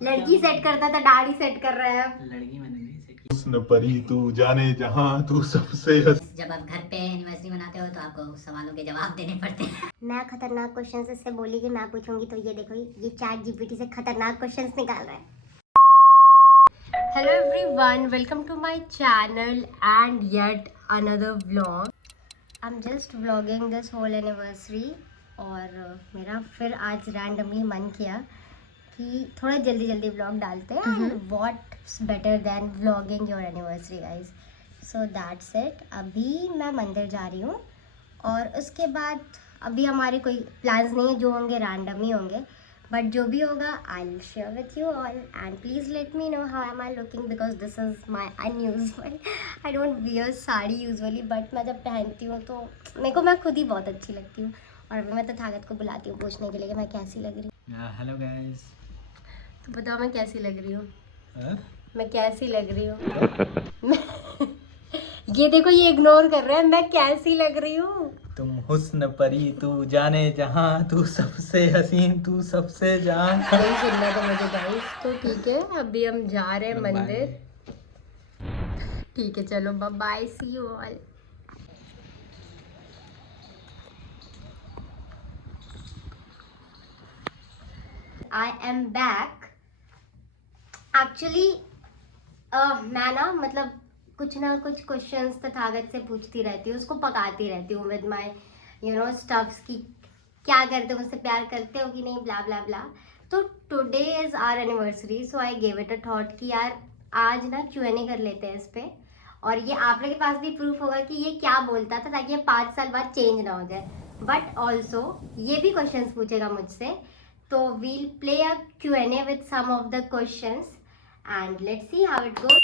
लड़की सेट करता था, दाढ़ी सेट कर रहा है। लड़की मैंने नहीं सेट की। हुस्न परी तू जाने जहां तू सबसे जब आप घर पे एनिवर्सरी मनाते हो तो आपको सवालों के जवाब देने पड़ते हैं। मैं खतरनाक क्वेश्चंस इससे बोली कि मैं पूछूंगी, तो ये देखो ये चैट जीपीटी से खतरनाक क्वेश्चंस निकाल रहा है। Hello everyone, welcome to my channel and yet another vlog. I am just vlogging this whole anniversary और मेरा फिर आज रैंडमली मन किया कि थोड़ा जल्दी जल्दी व्लॉग डालते हैं। And what's better than vlogging your anniversary guys. So that's it. अभी मैं मंदिर जा रही हूँ और उसके बाद अभी हमारे कोई प्लान्स नहीं है, जो होंगे रैंडम ही होंगे, बट जो भी होगा I will share with you all and please let me know how am I looking because this is my unusual. I don't wear sari usually, but मैं जब पहनती हूँ तो मेरे को मैं खुद ही बहुत अच्छी लगती हूँ। और अभी मैं तथागत को बुलाती हूँ पूछने के लिए कि मैं कैसी लग रही हूँ। Hello guys. तो बताओ मैं कैसी लग रही हूँ, मैं कैसी लग रही हूँ। ये देखो ये इग्नोर कर रहा है, मैं कैसी लग रही हूँ। तुम हुस्न परी तू जाने जहां तू सबसे हसीन तू सबसे जान। नहीं सुनना तो मुझे गाइस। तो ठीक है, अभी हम जा रहे हैं मंदिर। ठीक है चलो, bye bye, see you all. I am back. Actually मैं ना कुछ ना कुछ क्वेश्चंस तथागत से पूछती रहती हूँ, उसको पकाती रहती हूँ विद माय स्टफ्स की क्या करते हो, मुझसे प्यार करते हो कि नहीं, ब्ला ब्ला ब्ला। तो today is our anniversary, so I gave it a thought कि यार आज ना Q&A कर लेते हैं इस पे। और ये आप लोगों के पास भी प्रूफ होगा कि ये क्या बोलता था, ताकि ये 5 साल बाद चेंज ना हो जाए। बट ऑल्सो ये भी क्वेश्चंस पूछेगा मुझसे, तो we'll play a Q&A with some of the questions and let's see how it goes.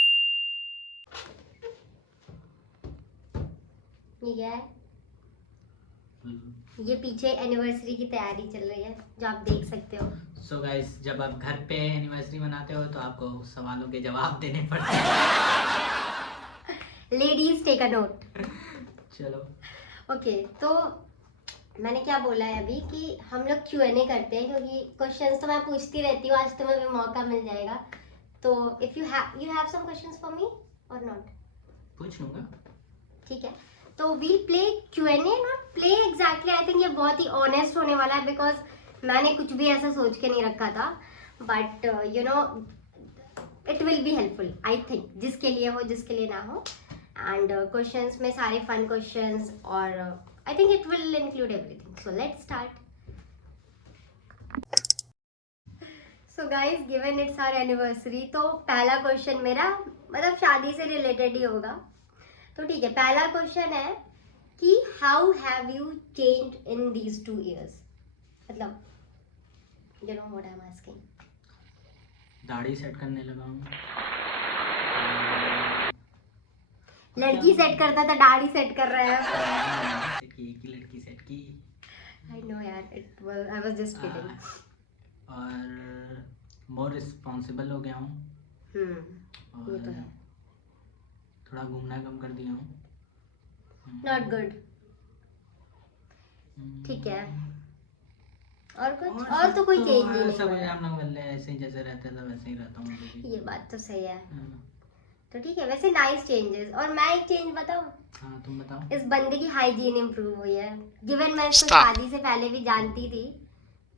ये क्या है? ये पीछे एनिवर्सरी की तैयारी चल रही है जो आप देख सकते हो। सो गाइस, जब आप घर पे एनिवर्सरी मनाते हो तो आपको सवालों के जवाब देने पड़ते हैं। Ladies take a note. चलो ओके, तो मैंने क्या बोला है अभी कि हम लोग Q&A करते हैं, क्योंकि क्वेश्चंस तो मैं पूछती रहती हूँ, आज तुम्हें भी मौका मिल जाएगा। तो if you have some questions for me और नॉट? पूछ लूंगा। ठीक है, तो we'll play Q&A, not play exactly. I think ये बहुत ही ऑनेस्ट होने वाला है, बिकॉज मैंने कुछ भी ऐसा सोच के नहीं रखा था, but it will be helpful I think, जिसके लिए हो जिसके लिए ना हो। एंड क्वेश्चंस में सारे फन क्वेश्चंस, और I think it will include everything. So let's start. So guys, given it's our anniversary, तो पहला क्वेश्चन मेरा शादी से रिलेटेड ही होगा। तो ठीक है, पहला क्वेश्चन है कि how have you changed in these 2 years? मतलब you know what I am asking. दाढ़ी सेट करने लगा हूँ। लड़की सेट करता था, दाढ़ी सेट कर रहा है। सेट की, एक ही लड़की सेट की। आई नो यार, आई वाज जस्ट किडिंग। और मोर रिस्पॉन्सिबल हो गया हूँ। ये तो है। थोड़ा घूमना कम कर दिया हूँ। Not good. ठीक है, और कुछ और तो कोई चेंज ही नहीं सब हुआ है। हम लोग वाले ऐसे ही जैसे रहते थे वैसे ही रहता हूँ अभी भी। ये बात तो सही है। तो ठीक है, वैसे नाइस चेंजेस। और मैं एक चेंज बताऊं? हाँ तुम बताओ। इस बंदे की हाइजीन इम्प्रूव हुई है। गिवन मैं इसको शादी से पहले भी जानती थी,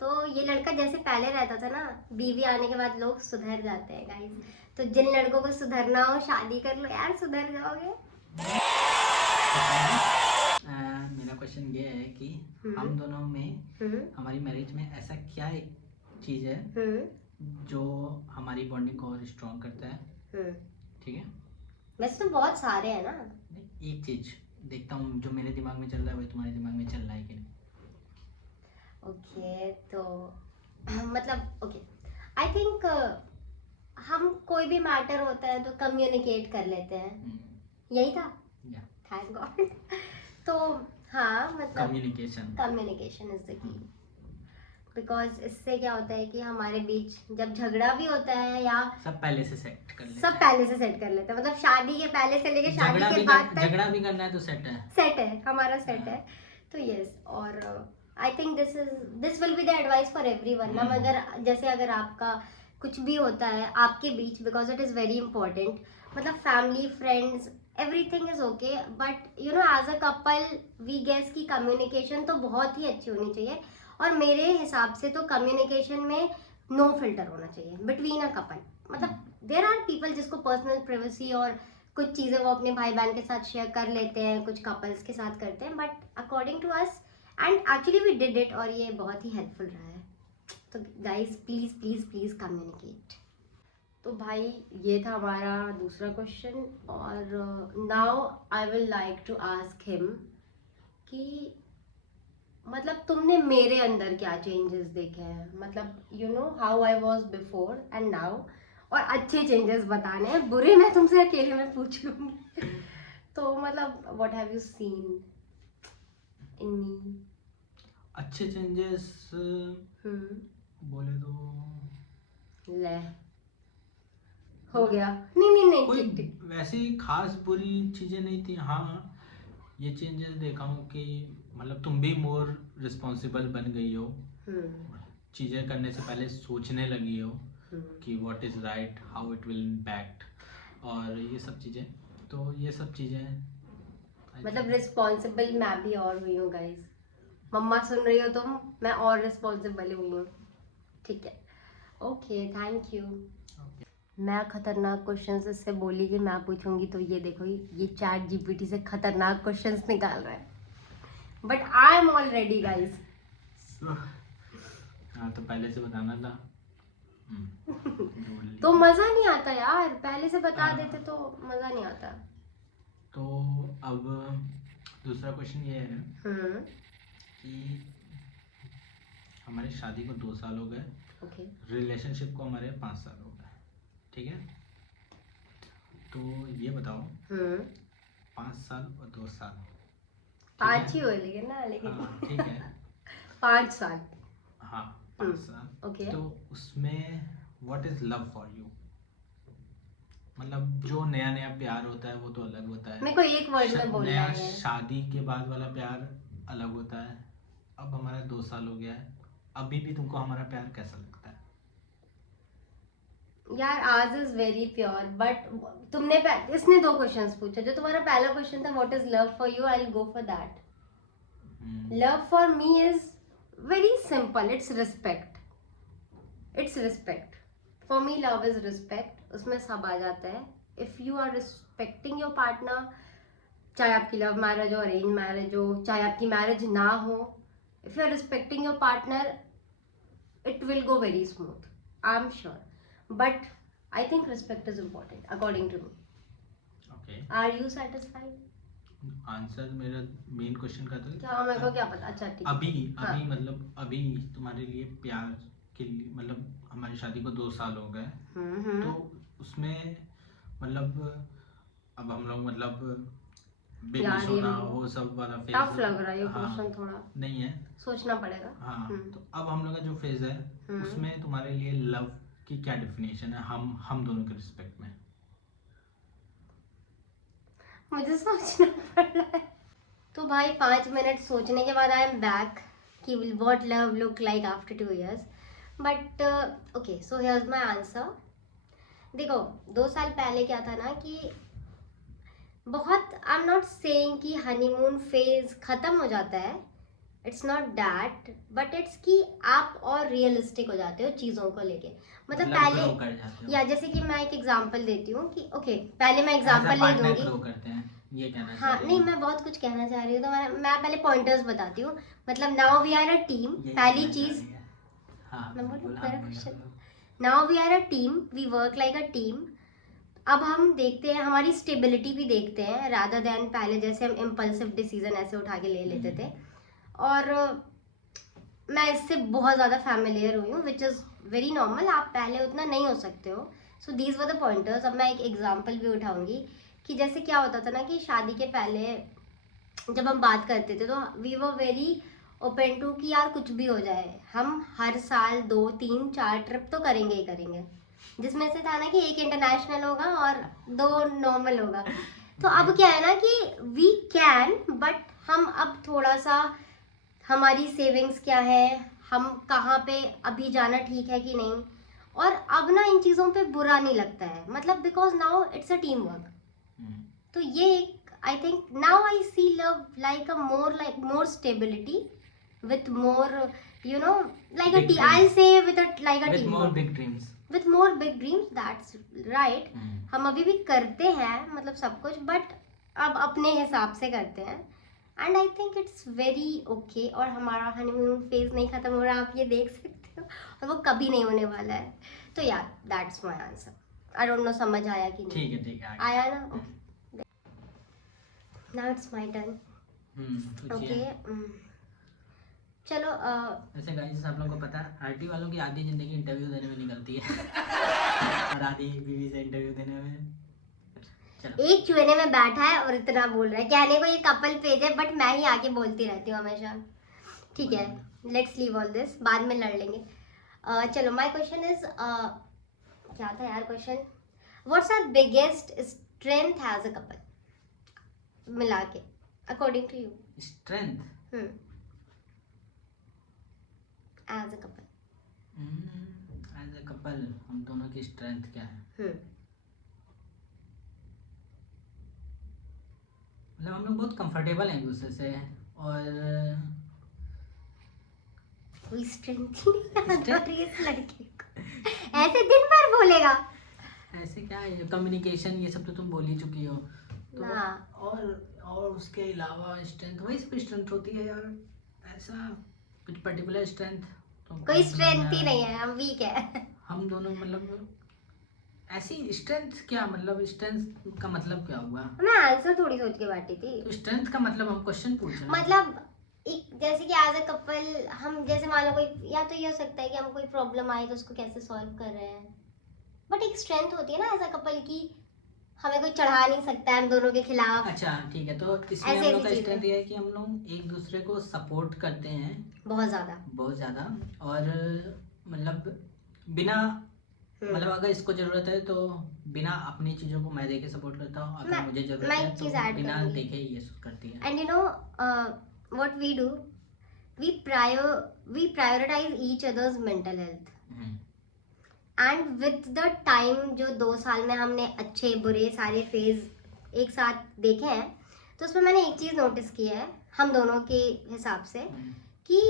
तो ये लड़का जैसे पहले रहता था ना, बीवी आने के बाद लोग सुधर जाते हैं गाइस। तो जिन लड़कों को सुधरना हो शादी कर लो यार, सुधर जाओगे। मेरा क्वेश्चन ये है कि हम दोनों में, हमारी मैरिज में ऐसा क्या एक चीज है जो हमारी बॉन्डिंग को और स्ट्रॉन्ग करता है? ठीक है, वैसे तो बहुत सारे हैं ना। एक चीज देखता हूँ जो मेरे दिमाग में चल रहा है वही तुम्हारे दिमाग में चल रहा है कि नहीं। ओके, तो ओके, आई थिंक हम कोई भी मैटर होता है तो कम्युनिकेट कर लेते हैं। यही था, थैंक गॉड। तो हाँ, communication is the key, because इससे क्या होता है कि हमारे बीच जब झगड़ा भी होता है या सब पहले से सेट कर लेते सब पहले से सेट कर लेते हैं। मतलब शादी के पहले से लेके शादी के बाद तक झगड़ा भी करना है तो सेट है हमारा सेट है। तो यस, और I think this will be the advice for everyone ना। मगर जैसे अगर आपका कुछ भी होता है आपके बीच, because it is very important, मतलब family friends everything is okay, but you know as a couple we guess की कम्युनिकेशन तो बहुत ही अच्छी होनी चाहिए। और मेरे हिसाब से तो कम्युनिकेशन में नो फिल्टर होना चाहिए बिटवीन अ कपल। मतलब देर आर पीपल जिसको पर्सनल प्राइवेसी और कुछ चीज़ें वो अपने भाई बहन के साथ शेयर कर लेते हैं, कुछ कपल्स के साथ करते हैं, but according to us and actually we did it और ये बहुत ही हेल्पफुल रहा है। तो guys please please please communicate. तो भाई ये था हमारा दूसरा क्वेश्चन, और now I will like to ask him कि मतलब तुमने मेरे अंदर क्या चेंजेस देखे हैं, मतलब you know how I was before and now, और अच्छे चेंजेस बताने हैं, बुरे मैं तुमसे अकेले में पूछ लूंगी। तो मतलब what have you seen in me? अच्छे चेंजेस बोले तो ले हो गया, नहीं कोई ठीक ठीक। वैसे खास बुरी चीजें नहीं थी। हाँ, ये चेंजेस देखा हूँ कि मतलब तुम भी मोर रिस्पॉन्सिबल बन गई हो, चीजें करने से पहले सोचने लगी हो कि what is right, how it will impact, और ये सब चीजें। तो ये सब चीजें मतलब रिस्पॉन्सिबल मैं भी और हुई हूँ गाइस, मम्मा सुन रही हो तुम, मैं और रिस्पॉन्सिबल हुई हूँ। ठीक है, ओके, थैंक यू। मैं खतरनाक क्वेश्चंस इससे बोली कि मैं पूछूंगी, तो ये देखो ये चैट जीपीटी से खतरनाक क्वेश्चंस निकाल रहा है, but I am all ready guys. हाँ, तो पहले से बताना था। तो मजा नहीं आता यार, पहले से बता हाँ। देते तो मजा नहीं आता। तो अब दूसरा क्वेश्चन ये है कि हमारी शादी को 2 साल हो गए, ओके रिलेशनशिप को हमारे 5 साल हो गए, ठीक है? तो ये बताओ 5 साल और 2 साल, 5 ही हो लेकिन ना, लेकिन हाँ ठीक है 5 साल, हाँ 5 साल, ओके। तो उसमें what is love for you? मतलब जो नया नया प्यार होता है वो तो अलग होता है, मेरे को एक वर्ड में बोलना नया है। शादी के बाद वाला प्यार अलग होता है। अब हमारा 2 साल हो गया है, अभी भी तुमको हमारा प्यार कैसा लगता है? यार आज इज वेरी प्योर, बट तुमने इसने 2 क्वेश्चंस पूछा। जो तुम्हारा पहला क्वेश्चन था what is love for you, I will go for that. Love for me is very simple, it's respect, it's respect for me. Love is respect, उसमें सब आ जाता है। If you are respecting your partner, चाहे आपकी love marriage हो, arrange marriage हो, चाहे आपकी मैरिज ना हो, if you are respecting your partner it will go very smooth, I'm sure, but I think respect is important according to me. Okay, Are you satisfied? Answer मेरा main question का था। क्या मेरे को क्या पता। अच्छा ठीक है। अभी हाँ। अभी मतलब अभी तुम्हारे लिए प्यार के लिए, मतलब हमारी शादी को 2 साल हो गए, तो उसमें मतलब अब हम लोग मतलब बेबी यार, ये सोना वो सब वाला फेज टफ लग रहा है ये हाँ, क्वेश्चन, थोड़ा नहीं है, सोचना पड़ेगा। हाँ। तो अब हम लोग का जो फेज है उसमें तुम्हारे लिए लव की क्या डेफिनेशन है हम दोनों के रिस्पेक्ट में? मुझे सोचना पड़ रहा है। तो भाई 5 मिनट सोचने के बाद आई एम बैक कि what love look like after 2 years, but okay, so here's my answer. देखो 2 साल पहले क्या था ना कि बहुत, आई एम नॉट सेइंग कि हनीमून फेज खत्म हो जाता है, it's not that, but it's कि आप और रियलिस्टिक हो जाते हो चीज़ों को लेके। मतलब grow कर पहले जाते हो। या जैसे कि मैं एक एग्जांपल देती हूँ कि ओके, पहले मैं As a एग्जांपल नहीं partner दूंगी। grow करते हैं, ये कहना हाँ, चाह रही नहीं हूँ। मैं बहुत कुछ कहना चाह रही हूँ, तो मैं पहले पॉइंटर्स बताती हूँ। मतलब now we are a team, यही पहली कहना चाह चीज, रही है। हाँ, मैं बोलूँ बोलो, मेरा हाँ, बोलो, क्वेश्चन। बोलो। Now we are a team, we work like a team. अब हम देखते हैं, हमारी स्टेबिलिटी भी देखते हैं, रादर देन पहले जैसे हम इम्पल्सिव डिसीजन ऐसे उठा के ले लेते थे। और मैं इससे बहुत ज़्यादा फैमिलियर हुई हूँ, विच इज़ वेरी नॉर्मल। आप पहले उतना नहीं हो सकते हो। So these were the pointers. अब मैं एक एग्जाम्पल भी उठाऊंगी कि जैसे क्या होता था ना कि शादी के पहले जब हम बात करते थे तो we were very open to कि यार कुछ भी हो जाए, हम हर साल 2, 3, 4 ट्रिप तो करेंगे ही करेंगे, जिसमें से था ना कि एक इंटरनेशनल होगा और 2 नॉर्मल होगा। तो अब क्या है ना कि वी कैन, बट हम अब थोड़ा सा, हमारी सेविंग्स क्या है, हम कहाँ पे अभी जाना ठीक है कि नहीं, और अब ना इन चीज़ों पे बुरा नहीं लगता है, मतलब because now it's a team work. तो ये एक I think now I see love like a more stability with more, you know, like Big I'll dreams. say with a with more team big dreams. with more big dreams, that's right. हम अभी भी करते हैं मतलब सब कुछ, but अब अपने हिसाब से करते हैं and I think it's very okay. और हमारा हनीमून फेज नहीं खत्म हो रहा, आप ये देख सकते हो, और वो कभी नहीं होने वाला है। तो यार that's my answer. I don't know समझ आया कि नहीं ठीक है आया ना। Now it's my turn. Okay चलो वैसे गाइस आप लोगों को पता है आरटी वालों की आधी जिंदगी इंटरव्यू देने में निकलती है और आधी बीवी से इंटरव्यू देने में। चलो एक Q&A में बैठा है और इतना बोल रहा है, कहने को ये कपल पेज है बट मैं ही आके बोलती रहती हूँ हमेशा। ठीक है, लेट्स लीव ऑल दिस, बाद में लड़ लेंगे। चलो माय क्वेश्चन इज, क्या था यार question, what's our biggest strength as a couple, मिला के according to you. Strength as a couple. As a couple हम दोनों की स्ट्रेंथ क्या है? मतलब हम लोग बहुत कंफर्टेबल हैं एक दूसरे से, और कोई स्ट्रेंथ ही नहीं आ रही है इस लड़के को, ऐसे दिन भर बोलेगा। ऐसे क्या है, कम्युनिकेशन ये सब तो तुम बोल ही चुकी हो। तो ना। और उसके अलावा स्ट्रेंथ वही सब स्ट्रेंथ होती है यार, ऐसा कुछ पर्टिकुलर स्ट्रेंथ कोई स्ट्रेंथ ही नहीं है, हम वीक है। हम दोनों मतलब ऐसी स्ट्रेंथ क्या, मतलब स्ट्रेंथ का मतलब क्या हुआ? मैं आंसर थोड़ी सोच के बैठी थी। तो स्ट्रेंथ का मतलब हम क्वेश्चन पूछ रहे हैं, मतलब एक जैसे कि एज अ कपल हम जैसे मान लो कोई, या तो ये हो सकता है कि हम कोई प्रॉब्लम आई तो उसको कैसे सॉल्व कर रहे हैं, बट एक स्ट्रेंथ होती है ना एज अ कपल की, हमें कोई चढ़ा नहीं सकता है हम दोनों के खिलाफ। अच्छा ठीक है, तो इसमें हम ऐसी लोग का चीज़ स्ट्रेंथ ये है कि हम लोग एक दूसरे को सपोर्ट करते हैं बहुत ज़्यादा। और मतलब बिना मतलब अगर इसको जरूरत है तो बिना अपनी चीजों को मैं देके सपोर्ट करता हूँ, अगर मुझे जरूरत मैं है एक चीज़ तो ऐड बिना करूँगी। देखे ये सब करती है। And you know what we do, we prioritize each other's mental health. And with the time जो 2 साल में हमने अच्छे बुरे सारे फेज एक साथ देखे हैं, तो उसमें मैंने एक चीज़ नोटिस की है हम दोनों के हिसाब से, कि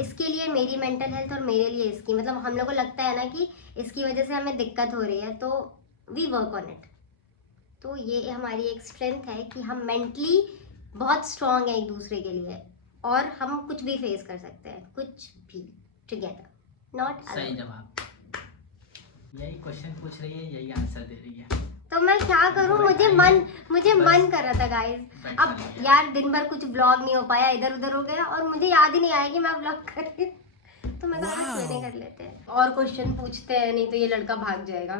इसके लिए मेरी मेंटल हेल्थ और मेरे लिए इसकी, मतलब हम लोग को लगता है ना कि इसकी वजह से हमें दिक्कत हो रही है, तो वी वर्क ऑन इट। तो ये हमारी एक स्ट्रेंथ है कि हम मेंटली बहुत स्ट्रांग है एक दूसरे के लिए, और हम कुछ भी फेस कर सकते हैं, कुछ भी टुगेदर, नॉट सही जवाब, यही क्वेश्चन पूछ रही है, यही आंसर दे रही है। तो मैं क्या करूं, मुझे मन कर रहा था गाइस। अब यार दिन भर कुछ ब्लॉग नहीं हो पाया, इधर उधर हो गया, और मुझे याद ही नहीं आया कि मैं ब्लॉग कर रही हूं। तो मैं कहा कर लेते हैं और क्वेश्चन पूछते हैं, नहीं तो ये लड़का भाग जाएगा।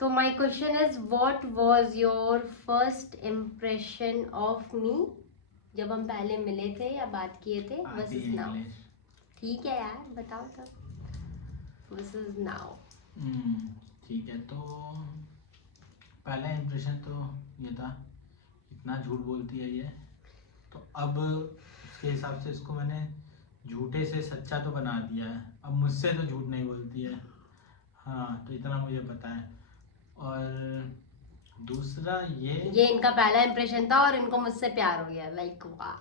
तो my question is, what was your first impression of me, जब हम पहले मिले थे या बात किए थे, वर्सेस नाउ। ठीक है यार बताओ तब, वर्सेस नाउ। ठीक है, तो पहला इम्प्रेशन तो ये था, इतना झूठ बोलती है ये, तो अब उसके हिसाब से इसको मैंने झूठे से सच्चा तो बना दिया है, अब मुझसे तो झूठ नहीं बोलती है। हाँ तो इतना मुझे पता है। और दूसरा ये इनका पहला इम्प्रेशन था और इनको मुझसे प्यार हो गया, लाइक वाह,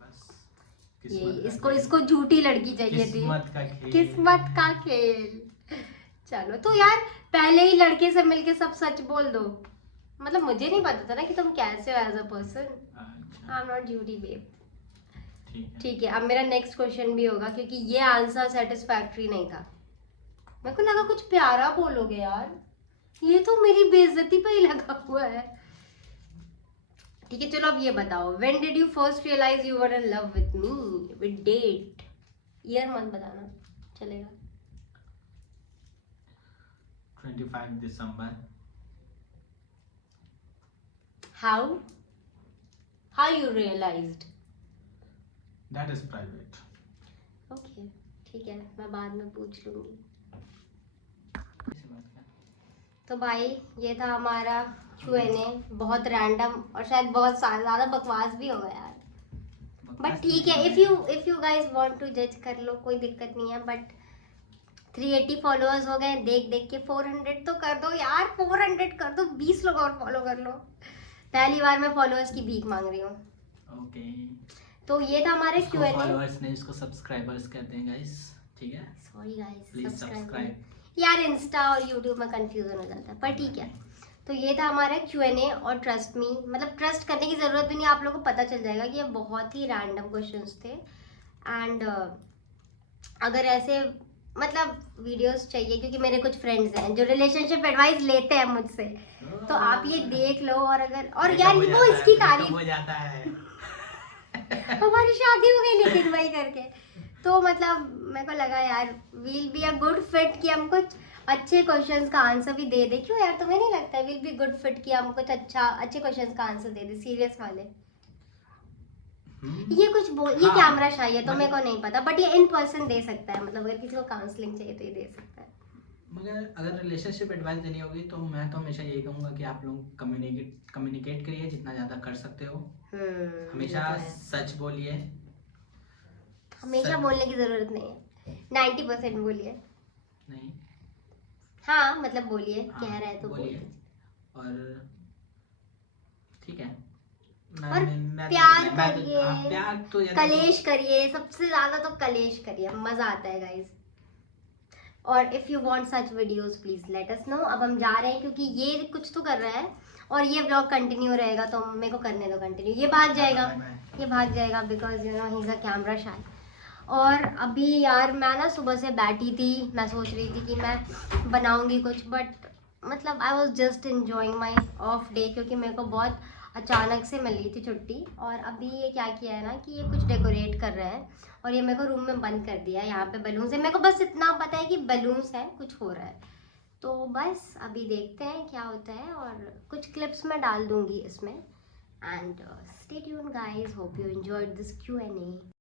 बस ये किस्मत का इसको झूठी लड़की चाहिए थी, किस्मत का खेल। किस्मत का खेल। चलो तो यार पहले ही लड़के से मिलके सब सच बोल दो, मतलब मुझे नहीं पता था ना कि तुम कैसे हो एज अ पर्सन। अच्छा, आई एम नॉट झूठी बेब। ठीक है। ठीक है, अब मेरा नेक्स्ट क्वेश्चन भी होगा, क्योंकि ये आंसर सेटिस्फैक्टरी नहीं था। मेरे को लगा कुछ प्यारा बोलोगे यार, ये तो मेरी बेइज्जती पे ही लगा हुआ है। ठीक है चलो अब ये बताओ, when did you first realize you were in love with me, with date, year मत बताना चलेगा। 25 दिसंबर। How you realized? That is private. Okay, ठीक है, मैं बाद में पूछ लूंगी। तो भाई ये था हमारा Q&A, बहुत रैंडम और शायद बहुत ज़्यादा बकवास भी हो गया यार, बट ठीक है, if you guys want to जज कर लो, कोई दिक्कत नहीं है, बट 380 फॉलोअर्स हो गए, देख देख के 400 तो कर दो यार, 400 कर दो, 20 लोग और फॉलो कर लो। पहली बार मैं फॉलोअर्स की भीख मांग रही हूँ। ओके, तो ये था हमारे इसको Q&A। फॉलोअर्स नहीं, इसको सब्सक्राइबर्स कहते हैं गाइस, ठीक है। Sorry guys, please subscribe subscribe. यार, इंस्टा और यूट्यूब में कंफ्यूजन हो जाता है, पर ठीक है। तो ये था हमारा Q&A, और ट्रस्ट मी, मतलब ट्रस्ट करने की ज़रूरत भी नहीं, आप लोगों को पता चल जाएगा कि ये बहुत ही रैंडम क्वेश्चंस थे। एंड अगर ऐसे मतलब वीडियोस चाहिए, क्योंकि मेरे कुछ फ्रेंड्स हैं जो रिलेशनशिप एडवाइस लेते हैं मुझसे, तो आप ये देख लो। और अगर और यार वो इसकी तारीफ हो जाता है। हमारी शादी हो गई लेकिन वही करके, तो मतलब मेरे को लगा यार will be a good fit कि हम कुछ अच्छे क्वेश्चंस का आंसर भी दे दे। क्यों यार, तुम्हें नहीं लगता विल बी गुड फिट कि हम कुछ अच्छे क्वेश्चंस का आंसर दे दे, सीरियस वाले? ये कुछ ये हाँ, कैमरा शाही है तो मतलब- मेरे को नहीं पता, बट ये इन पर्सन दे सकता है, मतलब अगर किसी को काउंसलिंग चाहिए तो ये दे सकता है। मगर अगर रिलेशनशिप एडवाइस देनी होगी तो मैं तो हमेशा यही कहूँगा कि आप लोग कम्युनिकेट करिए जितना ज़्यादा कर सकते हो। हमेशा ये तो है। सच बोलिए। हमेशा सच- बोलने की जरूरत नहीं है, 90% बोलिए। नहीं, हाँ मतलब बोलिए, हाँ, कह रहे हैं तो बोलिए। बोलिए। और ठीक है, और प्यार हाँ, करिए, प्यार तो यार कलेश करिए, सबसे ज्यादा तो कलेश करिए, मजा आता है गाइस। और if you want such videos please let us know. अब हम जा रहे हैं क्योंकि ये कुछ तो कर रहा है और ये व्लॉग कंटिन्यू रहेगा, तो मेरे को करने दो कंटिन्यू। ये भाग जाएगा, ये भाग जाएगा because you know he is a camera shy. और अभी यार मैं ना सुबह से बैठी थी, मैं सोच रही थी कि मैं बनाऊंगी कुछ, बट मतलब I was just enjoying my of day, क्योंकि मेरे को बहुत अचानक से मिली थी छुट्टी। और अभी ये क्या किया है ना कि ये कुछ डेकोरेट कर रहा है और ये मेरे को रूम में बंद कर दिया है। यहाँ पे बलून्स है, मेरे को बस इतना पता है कि बलून्स हैं, कुछ हो रहा है। तो बस अभी देखते हैं क्या होता है, और कुछ क्लिप्स मैं डाल दूंगी इसमें। And stay tuned guys, hope you enjoyed this Q&A।